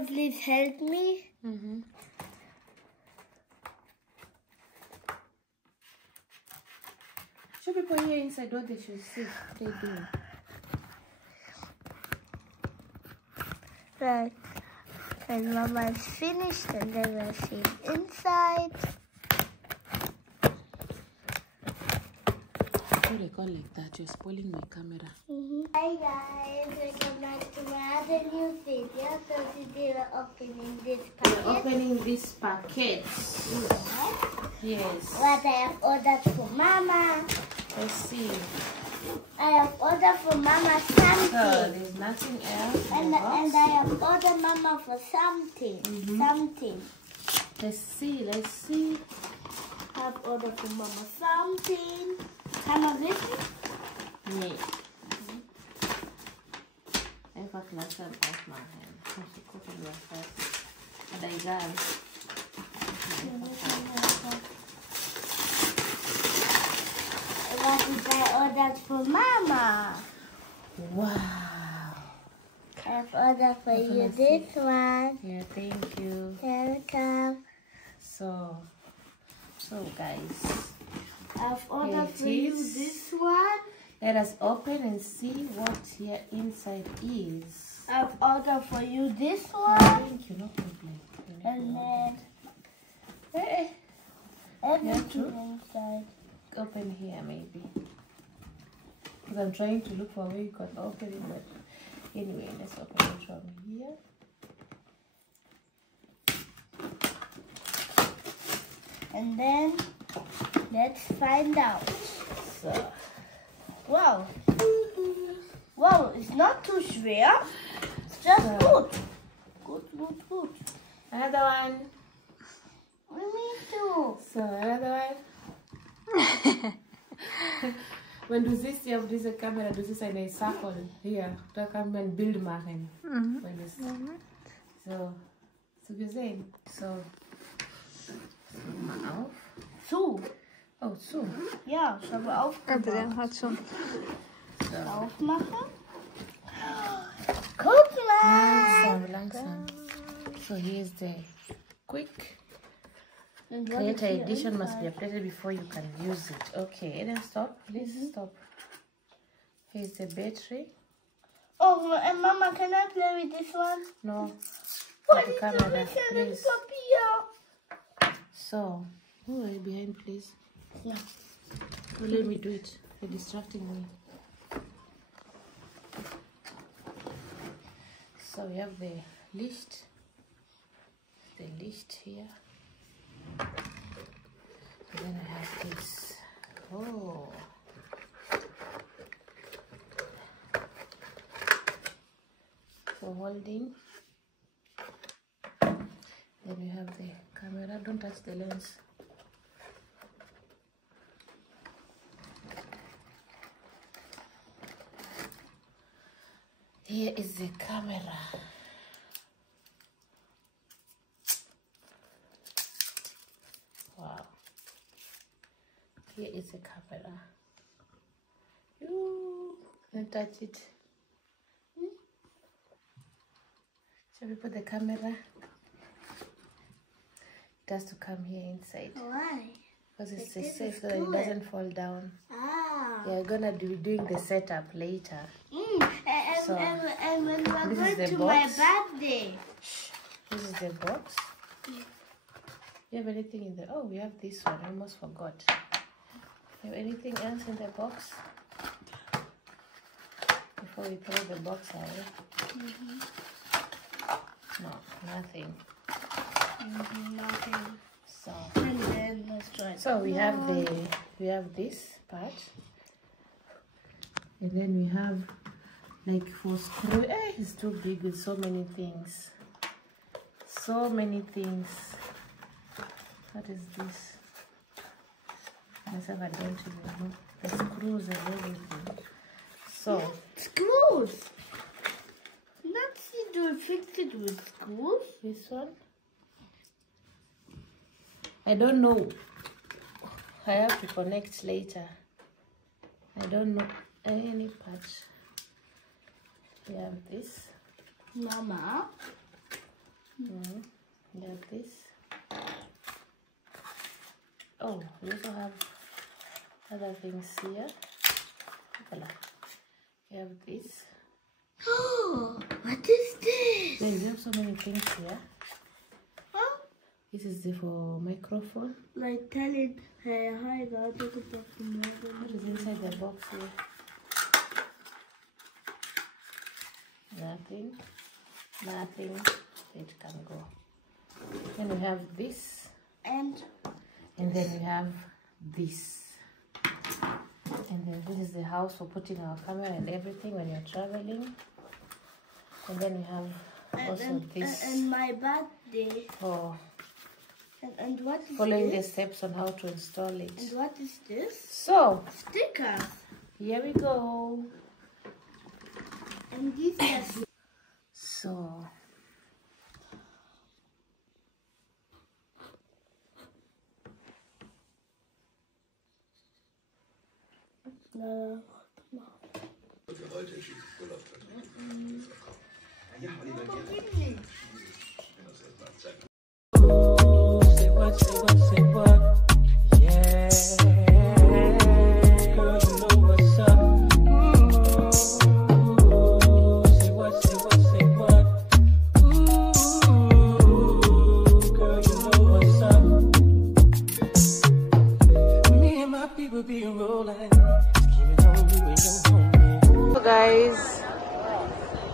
you please help me? Show people here inside what they should see they do. Right. When Mama is finished, and then we'll see inside. Don't they call like that? You're spoiling my camera. Hi guys, welcome back to my other new video. So today we're opening this packet. We're opening this packet. Yes. What I have ordered for Mama. Let's see. I have ordered for Mama something. So there's nothing else. And I have ordered Mama for something. Something. Let's see. Let's see. I have ordered for Mama something. Can I visit? Nee. Einfach langsam aufmachen. Ich muss gucken, was das ist. Aber egal. What did I order for Mama? Wow. I have ordered for you this one. Yeah, thank you. Welcome. So guys, I've ordered for it you is. this one. Let us open and see what here inside is. I've ordered for you this one. Thank you, no problem. And then Hey, everything inside. open here maybe. Because I'm trying to look for where you can open it, but anyway, let's open it from here. And then let's find out. So, Wow. Wow, it's not too schwer. It's just good. Good. another one. We need to. So, another one. Wenn du siehst, hier auf dieser Kamera, du siehst eine Circle hier. Da kann man ein Bild machen. Wenn es so, hast du gesehen? So, mal auf. Zu. Oh, so. Ja, ich habe aufgemacht. Adrian hat schon. Aufmachen. Guck mal. Langsam. So, here's the quick. And what Later is here edition must be inside? updated before you can use it. Okay, then stop. Please stop. Here's the battery. Oh, and Mama, can I play with this one? No. What the is camera, this? please. Papier. So, who are you behind, please? Yeah. Oh, let me do it. You're distracting me. So we have the Licht. The Licht here. And then I have this. Oh. For holding. Then we have the camera. Don't touch the lens. Here is the camera. Wow. Here is the camera. Don't touch it. Shall we put the camera? It has to come here inside. Why? Because it's safe so that it doesn't fall down. Ah. Yeah, we're gonna be doing the setup later. So, And when we're this is going the to my box. birthday. This is the box. You have anything in there? Oh, we have this one. I almost forgot. You have anything else in the box? Before we throw the box away? No, nothing. Nothing. So, And then let's try. so we have this part, and then we have like for screw. It's too big with so many things. So many things. What is this? Myself, I don't even know. The screws and everything. So Screws. Not see to fix it with screws. this one, I don't know. I have to connect later. I don't know any part. We have this. Mama. You have this. Oh, we also have other things here. You have this. Oh, what is this? Then you have so many things here. Huh? This is for microphone. Like telling hey, hi, I'll take a box from Morgan. What is inside the box here? Nothing. It can go. Then we have this. And then we have this. And then this is the house for putting our camera and everything when you're traveling. And then we have also this. And my birthday. Oh. And what is following this? the steps on how to install it. And what is this? So, Stickers. here we go. And these are So, guys,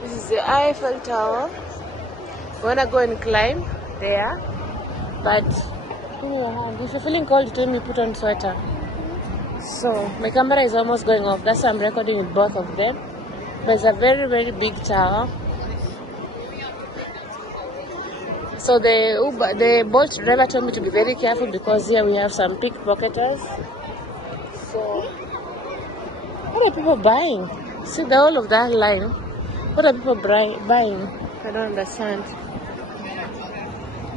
this is the Eiffel Tower. We wanna go and climb there, but give me your hand. If you're feeling cold, tell me put on sweater. So my camera is almost going off. That's why I'm recording with both of them. But it's a very, very big tower. So the Bolt driver told me to be very careful because here we have some pickpocketers. So what are people buying? See the whole of that line. What are people buying? I don't understand.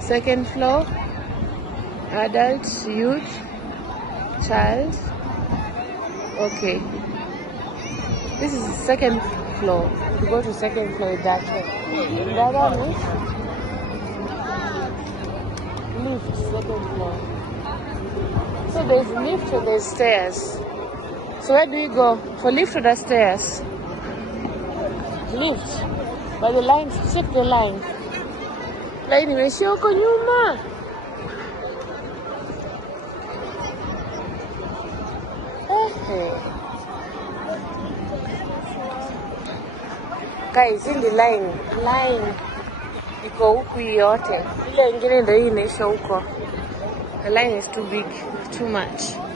Second floor, adult, youth, child. Okay. This is the second floor. If you go to second floor, that way. The other one is lift, second floor. So there's lift and there's stairs. So where do you go? For lift or the stairs? Lift. By the lines, check the line. Line imeishia huko nyuma. Guys, in the line iko huku yote. Ile ingine ndio hii inaisha huko. The line is too big, too much.